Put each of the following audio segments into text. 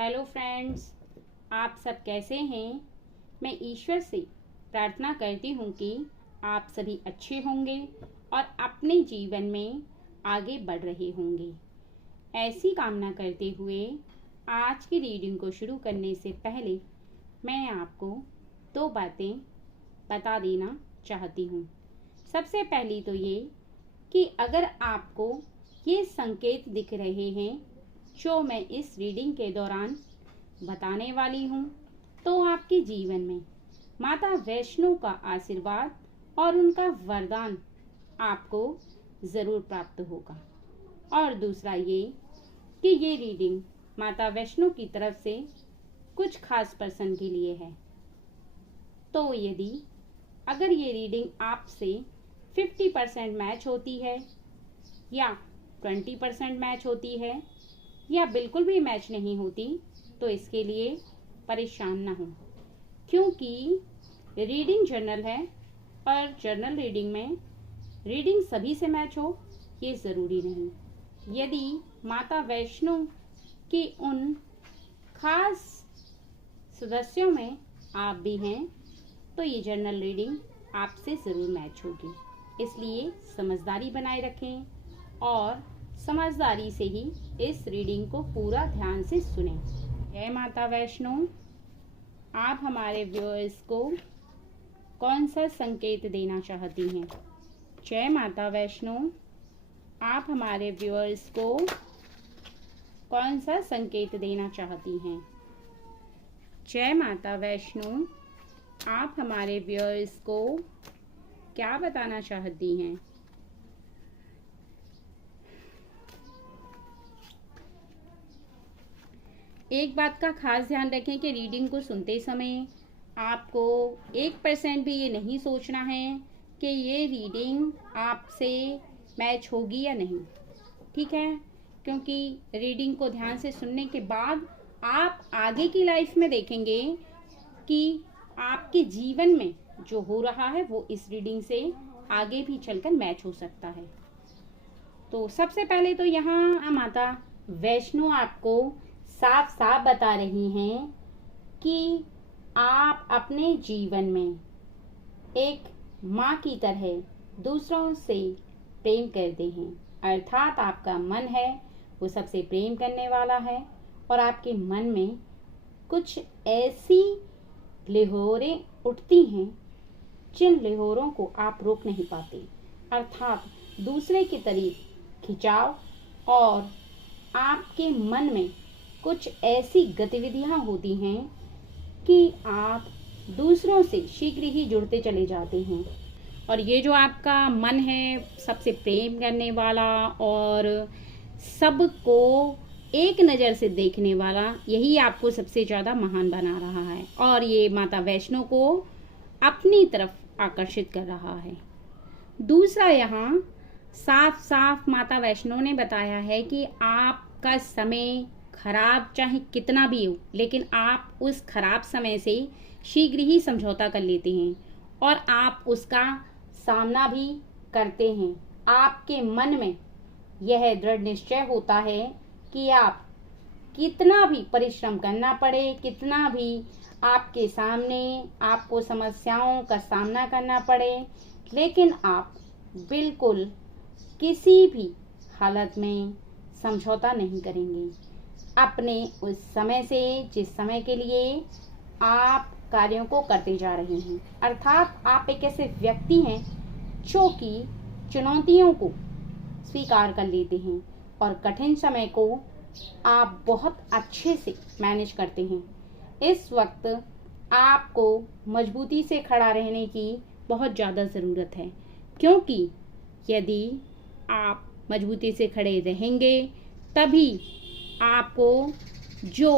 Hello friends, आप सब कैसे हैं। मैं ईश्वर से प्रार्थना करती हूँ कि आप सभी अच्छे होंगे और अपने जीवन में आगे बढ़ रहे होंगे। ऐसी कामना करते हुए आज की रीडिंग को शुरू करने से पहले मैं आपको दो बातें बता देना चाहती हूँ। सबसे पहली तो ये कि अगर आपको ये संकेत दिख रहे हैं जो मैं इस रीडिंग के दौरान बताने वाली हूँ, तो आपके जीवन में माता वैष्णो का आशीर्वाद और उनका वरदान आपको ज़रूर प्राप्त होगा। और दूसरा ये कि ये रीडिंग माता वैष्णो की तरफ से कुछ खास पर्सन के लिए है। तो यदि अगर ये रीडिंग आपसे 50% मैच होती है या 20% मैच होती है या बिल्कुल भी मैच नहीं होती, तो इसके लिए परेशान ना हो, क्योंकि रीडिंग जर्नल है और जर्नल रीडिंग में रीडिंग सभी से मैच हो ये ज़रूरी नहीं। यदि माता वैष्णो की उन खास सदस्यों में आप भी हैं, तो ये जर्नल रीडिंग आपसे ज़रूर मैच होगी। इसलिए समझदारी बनाए रखें और समझदारी से ही इस रीडिंग को पूरा ध्यान से सुनें। जय माता वैष्णो। आप हमारे व्यूअर्स को कौन सा संकेत देना चाहती हैं? जय माता वैष्णो। आप हमारे व्यूअर्स को कौन सा संकेत देना चाहती हैं? जय माता वैष्णो। आप हमारे व्यूअर्स को क्या बताना चाहती हैं? एक बात का खास ध्यान रखें कि रीडिंग को सुनते समय आपको 1% भी ये नहीं सोचना है कि ये रीडिंग आपसे मैच होगी या नहीं, ठीक है? क्योंकि रीडिंग को ध्यान से सुनने के बाद आप आगे की लाइफ में देखेंगे कि आपके जीवन में जो हो रहा है वो इस रीडिंग से आगे भी चलकर मैच हो सकता है। तो सबसे पहले तो यहाँ माता वैष्णो आपको साफ साफ बता रही हैं कि आप अपने जीवन में एक माँ की तरह दूसरों से प्रेम करते हैं, अर्थात आपका मन है वो सबसे प्रेम करने वाला है और आपके मन में कुछ ऐसी लहरें उठती हैं जिन लहरों को आप रोक नहीं पाते, अर्थात दूसरे की तरफ खिंचाव, और आपके मन में कुछ ऐसी गतिविधियां होती हैं कि आप दूसरों से शीघ्र ही जुड़ते चले जाते हैं। और ये जो आपका मन है सबसे प्रेम करने वाला और सबको एक नज़र से देखने वाला, यही आपको सबसे ज़्यादा महान बना रहा है और ये माता वैष्णो को अपनी तरफ आकर्षित कर रहा है। दूसरा, यहाँ साफ साफ माता वैष्णो ने बताया है कि आपका समय खराब चाहे कितना भी हो, लेकिन आप उस खराब समय से शीघ्र ही समझौता कर लेते हैं और आप उसका सामना भी करते हैं। आपके मन में यह दृढ़ निश्चय होता है कि आप कितना भी परिश्रम करना पड़े, कितना भी आपके सामने आपको समस्याओं का सामना करना पड़े, लेकिन आप बिल्कुल किसी भी हालत में समझौता नहीं करेंगे अपने उस समय से जिस समय के लिए आप कार्यों को करते जा रहे हैं। अर्थात आप एक ऐसे व्यक्ति हैं जो कि चुनौतियों को स्वीकार कर लेते हैं और कठिन समय को आप बहुत अच्छे से मैनेज करते हैं। इस वक्त आपको मजबूती से खड़ा रहने की बहुत ज़्यादा ज़रूरत है, क्योंकि यदि आप मजबूती से खड़े रहेंगे तभी आपको जो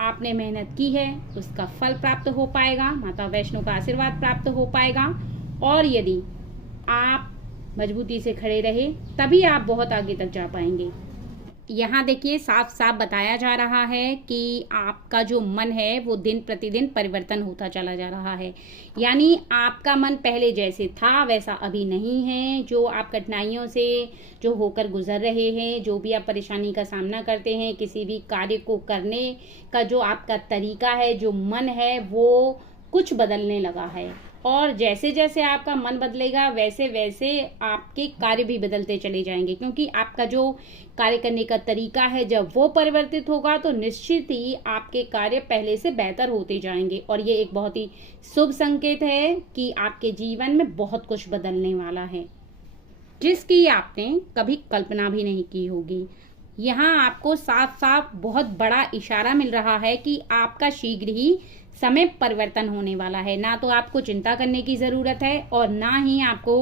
आपने मेहनत की है उसका फल प्राप्त हो पाएगा, माता वैष्णो का आशीर्वाद प्राप्त हो पाएगा। और यदि आप मजबूती से खड़े रहे तभी आप बहुत आगे तक जा पाएंगे। यहाँ देखिए साफ साफ बताया जा रहा है कि आपका जो मन है वो दिन प्रतिदिन परिवर्तन होता चला जा रहा है। यानी आपका मन पहले जैसे था वैसा अभी नहीं है। जो आप कठिनाइयों से जो होकर गुजर रहे हैं, जो भी आप परेशानी का सामना करते हैं, किसी भी कार्य को करने का जो आपका तरीका है, जो मन है, वो कुछ बदलने लगा है। और जैसे जैसे आपका मन बदलेगा वैसे वैसे आपके कार्य भी बदलते चले जाएंगे, क्योंकि आपका जो कार्य करने का तरीका है जब वो परिवर्तित होगा तो निश्चित ही आपके कार्य पहले से बेहतर होते जाएंगे। और ये एक बहुत ही शुभ संकेत है कि आपके जीवन में बहुत कुछ बदलने वाला है, जिसकी आपने कभी कल्पना भी नहीं की होगी। यहाँ आपको साफ साफ बहुत बड़ा इशारा मिल रहा है कि आपका शीघ्र ही समय परिवर्तन होने वाला है। ना तो आपको चिंता करने की ज़रूरत है और ना ही आपको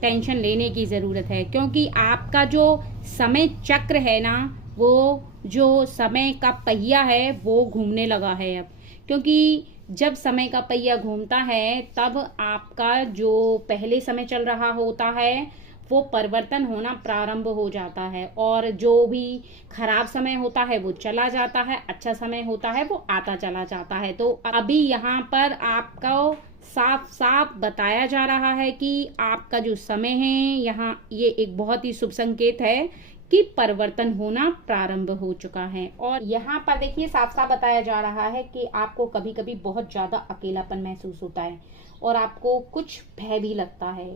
टेंशन लेने की ज़रूरत है, क्योंकि आपका जो समय चक्र है ना, वो जो समय का पहिया है वो घूमने लगा है अब। क्योंकि जब समय का पहिया घूमता है तब आपका जो पहले समय चल रहा होता है वो परिवर्तन होना प्रारंभ हो जाता है, और जो भी खराब समय होता है वो चला जाता है, अच्छा समय होता है वो आता चला जाता है। तो अभी यहाँ पर आपको साफ साफ बताया जा रहा है कि आपका जो समय है यहाँ ये एक बहुत ही शुभ संकेत है कि परिवर्तन होना प्रारंभ हो चुका है। और यहाँ पर देखिए साफ साफ बताया जा रहा है कि आपको कभी कभी बहुत ज्यादा अकेलापन महसूस होता है और आपको कुछ भय भी लगता है।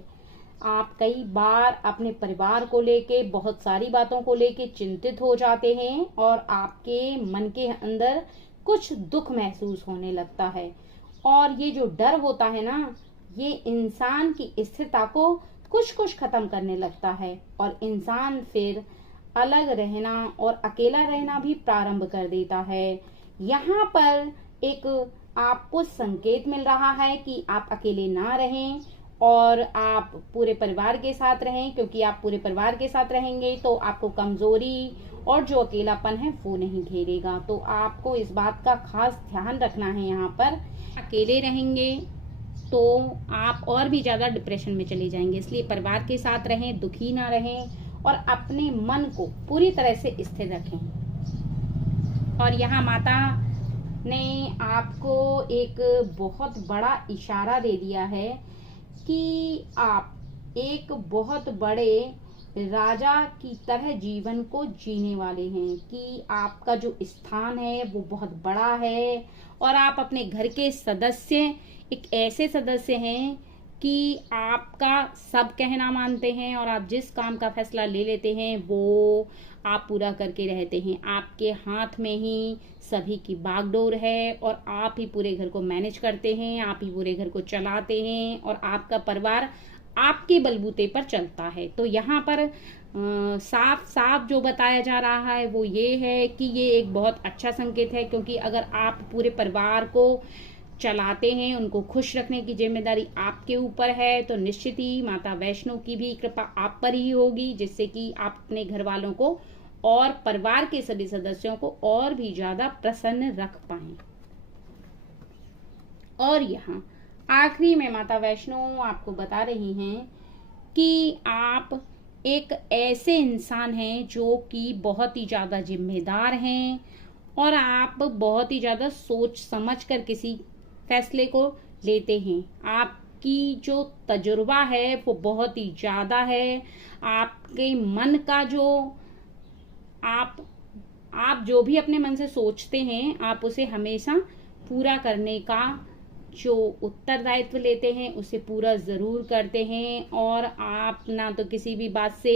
आप कई बार अपने परिवार को लेके बहुत सारी बातों को लेके चिंतित हो जाते हैं और आपके मन के अंदर कुछ दुख महसूस होने लगता है। और ये जो डर होता है ना, ये इंसान की स्थिरता को कुछ कुछ खत्म करने लगता है और इंसान फिर अलग रहना और अकेला रहना भी प्रारंभ कर देता है। यहाँ पर एक आपको संकेत मिल रहा है कि आप अकेले ना रहें और आप पूरे परिवार के साथ रहें, क्योंकि आप पूरे परिवार के साथ रहेंगे तो आपको कमजोरी और जो अकेलापन है वो नहीं घेरेगा। तो आपको इस बात का खास ध्यान रखना है। यहाँ पर अकेले रहेंगे तो आप और भी ज़्यादा डिप्रेशन में चले जाएंगे, इसलिए परिवार के साथ रहें, दुखी ना रहें और अपने मन को पूरी तरह से स्थिर रखें। और यहाँ माता ने आपको एक बहुत बड़ा इशारा दे दिया है कि आप एक बहुत बड़े राजा की तरह जीवन को जीने वाले हैं, कि आपका जो स्थान है वो बहुत बड़ा है और आप अपने घर के सदस्य एक ऐसे सदस्य हैं कि आपका सब कहना मानते हैं और आप जिस काम का फैसला ले लेते हैं वो आप पूरा करके रहते हैं। आपके हाथ में ही सभी की बागडोर है और आप ही पूरे घर को मैनेज करते हैं, आप ही पूरे घर को चलाते हैं और आपका परिवार आपके बलबूते पर चलता है। तो यहाँ पर साफ साफ जो बताया जा रहा है वो ये है कि ये एक बहुत अच्छा संकेत है, क्योंकि अगर आप पूरे परिवार को चलाते हैं, उनको खुश रखने की जिम्मेदारी आपके ऊपर है, तो निश्चित ही माता वैष्णो की भी कृपा आप पर ही होगी, जिससे कि आप अपने घर वालों को और परिवार के सभी सदस्यों को और भी ज्यादा प्रसन्न रख पाएं। और यहाँ आखिरी में माता वैष्णो आपको बता रही हैं कि आप एक ऐसे इंसान हैं जो कि बहुत ही ज्यादा जिम्मेदार हैं और आप बहुत ही ज्यादा सोच समझ कर किसी फैसले को लेते हैं। आपकी जो तजुर्बा है वो बहुत ही ज्यादा है। आपके मन का जो आप जो भी अपने मन से सोचते हैं आप उसे हमेशा पूरा करने का जो उत्तरदायित्व लेते हैं उसे पूरा जरूर करते हैं। और आप ना तो किसी भी बात से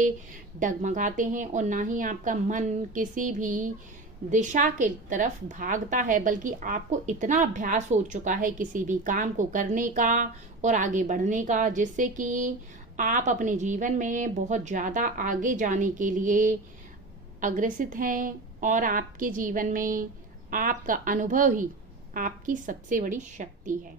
डगमगाते हैं और ना ही आपका मन किसी भी दिशा के तरफ भागता है, बल्कि आपको इतना अभ्यास हो चुका है किसी भी काम को करने का और आगे बढ़ने का, जिससे कि आप अपने जीवन में बहुत ज़्यादा आगे जाने के लिए अग्रसित हैं और आपके जीवन में आपका अनुभव ही आपकी सबसे बड़ी शक्ति है।